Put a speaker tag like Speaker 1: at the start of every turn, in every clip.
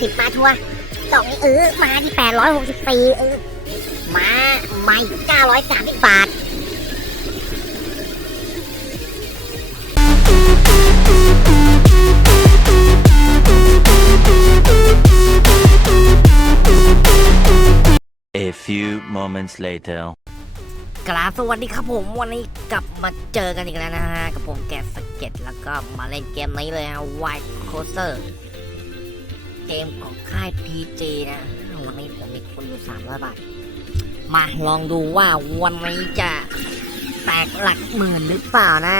Speaker 1: สิบมาชัวร์ดอกนี้เออมาที่แปดร้อยหกสิบสี่เออมามาอีกเก้าร้อยสามสิบบาท
Speaker 2: A few moments later.
Speaker 3: กราบสวัสดีครับผมวันนี้กลับมาเจอกันอีกแล้วนะฮะ กับผมแกสเก็ตแล้วก็มาเล่นเกมนี้เลยฮะ White Coaster เกมของค่าย PG นะวันนี้ผมมีทุนอยู่300บาท มาลองดูว่าวันนี้จะแตกหลักหมื่นหรือเปล่านะ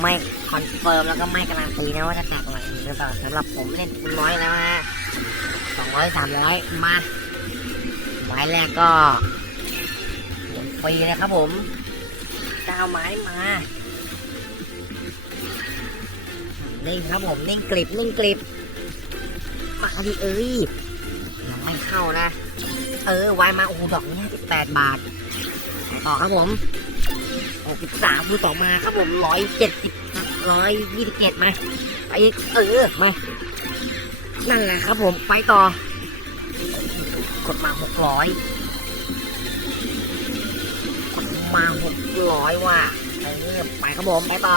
Speaker 3: ไม่คอนเฟิร์มแล้วก็ไม่การันตีนะว่าจะแตกหลักหมื่นหรือเปล่าสำหรับผมเล่นทุนน้อยแล้วฮะ200 300มาไม้แรกก็ฟรีนะครับผมเก้าไม้มานิ่งครับผมนิ่งกริบนิ่งกริบ มาดิเอ้ยยังไม่เข้านะ เออวายมาโอ้ดอกนี้สิบแปดบาทไปต่อครับผมหกสิบสามดูต่อมาครับผมร้อยเจ็ดสิบร้อยยี่สิบเจ็ดมาไปอีกเออมานั่นแหละครับผมไปต่อ กดมาหกร้อยกดมาหกร้อยว่ะเออไปครับผมไปต่อ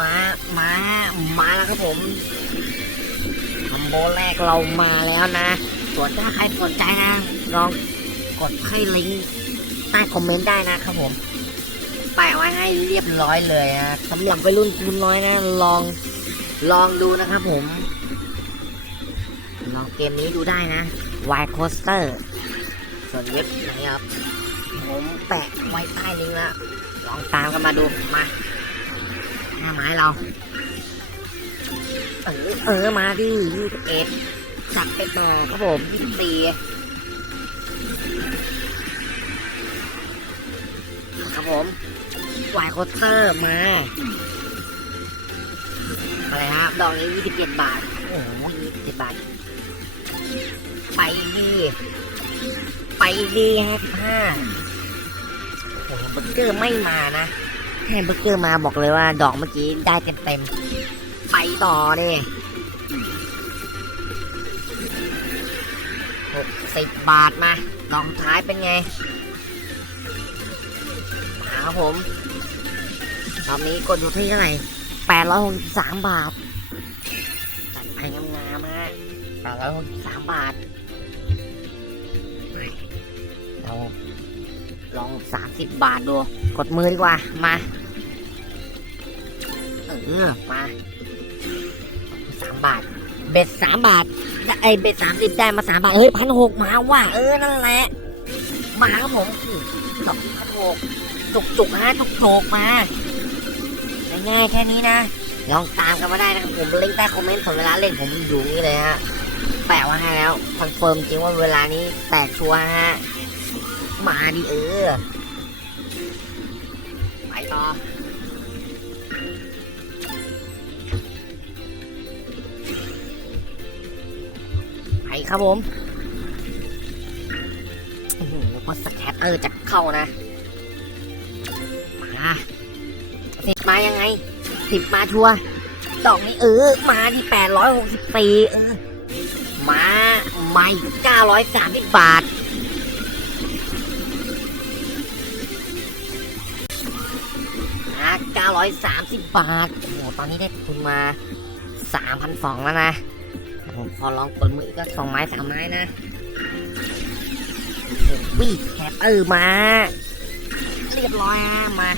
Speaker 3: มามามาแล้วครับผมคอมโบแรกเรามาแล้วนะส่วนถ้าใครสนใจนะลองกดให้ลิงก์ใต้คอมเมนต์ได้นะครับผมแปะไว้ให้เรียบร้อยเลยนะสำหรับไปรุ่นทุนน้อยนะ ลองลองดูนะครับผมลองเกมนี้ดูได้นะ Y Coaster ส่วนเว็บไหนครับผมแปะไว้ใต้ลิงก์แล้วลองตามกันมาดูมา หน้าไม้เรา เออเออมาดิยี่สิบเอ็ดจัดไปต่อครับผมยี่สิบสี่ครับผม Y Coaster มาอะไรครับดอกนี้ยี่สิบเจ็ดบาท โอ้โหยี่สิบเจ็ดบาท ไปดีไปดีฮะสิบห้าโอ้โหเบอร์เกอร์ไม่มานะ แค่เบอร์เกอร์มาบอกเลยว่าดอกเมื่อกี้ได้เต็มเต็มๆไปต่อดิหกสิบบาทมาดอกท้ายเป็นไงมาครับผมรอบนี้กดอยู่ที่เท่าไหร่แปดร้อยหกสิบสามบาทจัดไปงามๆฮะแปดร้อยหกสิบสามบาทเรา ลองสามสิบบาทดู กดมือดีกว่า มาเออมาสามบาท เบ็ดสามบาทไอยเบ็ดสามสิบได้มาสามบาท เฮ้ยพันหกมาว่ะเออ นั่นแหละ มาครับผมดอกพันหกจุกจุกๆฮะจุกจุกๆมาง่ายๆแค่นี้นะ ลองตามกันมาได้นะครับผมลิงก์ใต้คอมเมนต์ส่วนเวลาเล่นผมอยู่นี่เลยฮะแปะไว้ให้แล้วคอนเฟิร์มจริงว่าเวลานี้แตกชัวร์ฮะ มาดิเออ ไปต่อไปครับผมอื้อหือสแคตเตอร์จะเข้านะ มาสิบมายังไงสิบมาชัวดอกนี้เออ มาที่แปดร้อยหกสิบสี่เออ มาไม่เก้าร้อยสามสิบบาท 930 บาท โอ้โห ตอนนี้ได้ทุนมา 3,200 แล้วนะ ผมขอลองกดมือก็สองไม้สามไม้นะวิ่แคปเออมา เรียบร้อยฮะมา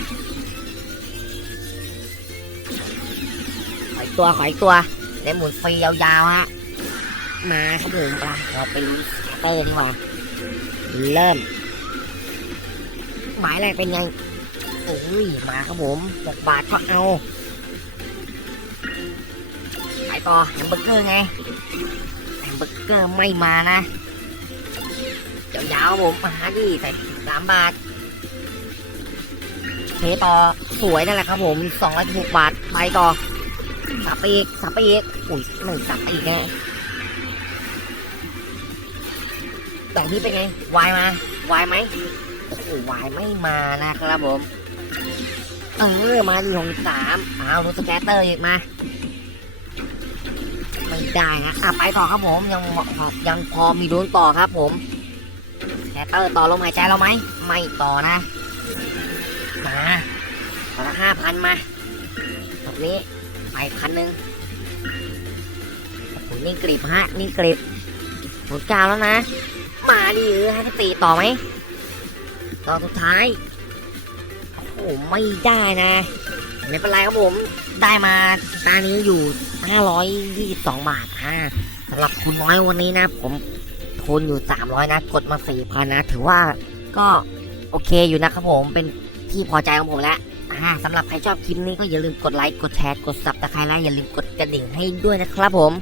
Speaker 3: ขอยตัวขอยตัวได้หมุนฟรียาวๆฮะ มาครับผมไปเราไปลุ้นเติมว่ะเริ่ม หมายแรกเป็นไง โอ้ยมาครับผมหกบาทก็เอาไปต่อแฮมเบอร์เกอร์ไงแฮมเบอร์เกอร์ไม่มานะยาวๆผมมาดิใส่สามบาทเทต่อสวยนั่นแหละครับผมสองร้อยหกบาทไปต่อสับไปอีกสับไปอีกอุ้ยหนึ่งสับไปอีกไงแต่นี้เป็นไงวายมาวายไหมโอ้โหวายไม่มานะครับผม เออมาดีหกสามเอาดูสแกตเตอร์อีกมาไม่ได้นะอะไปต่อครับผมยังยังพอมีลุ้นต่อครับผมสแกตเตอร์ต่อลมหายใจเราไหมไม่ต่อนะมาต่อละห้าพันมาแบบนี้ไปพันหนึ่งโอ้โหนี่กริบฮะนี่กริบหมดกาวแล้วนะ มาดิเออให้สตีต่อไหมต่อสุดท้าย โอ้โหไม่ได้นะไม่เป็นไรครับผมได้มาตานี้อยู่ 522 บาทอ่าสำหรับคุณน้อยวันนี้นะ ผมทุนอยู่ 300 นะ กดมา 4,000 นะ ถือว่าก็โอเคอยู่นะครับผมเป็นที่พอใจของผมแล้วอ่าสำหรับใครชอบคลิปนี้ก็อย่าลืมกดไลค์ กดแชร์ กดซับตะไคร้และอย่าลืมกดกระดิ่งให้ด้วยนะครับผม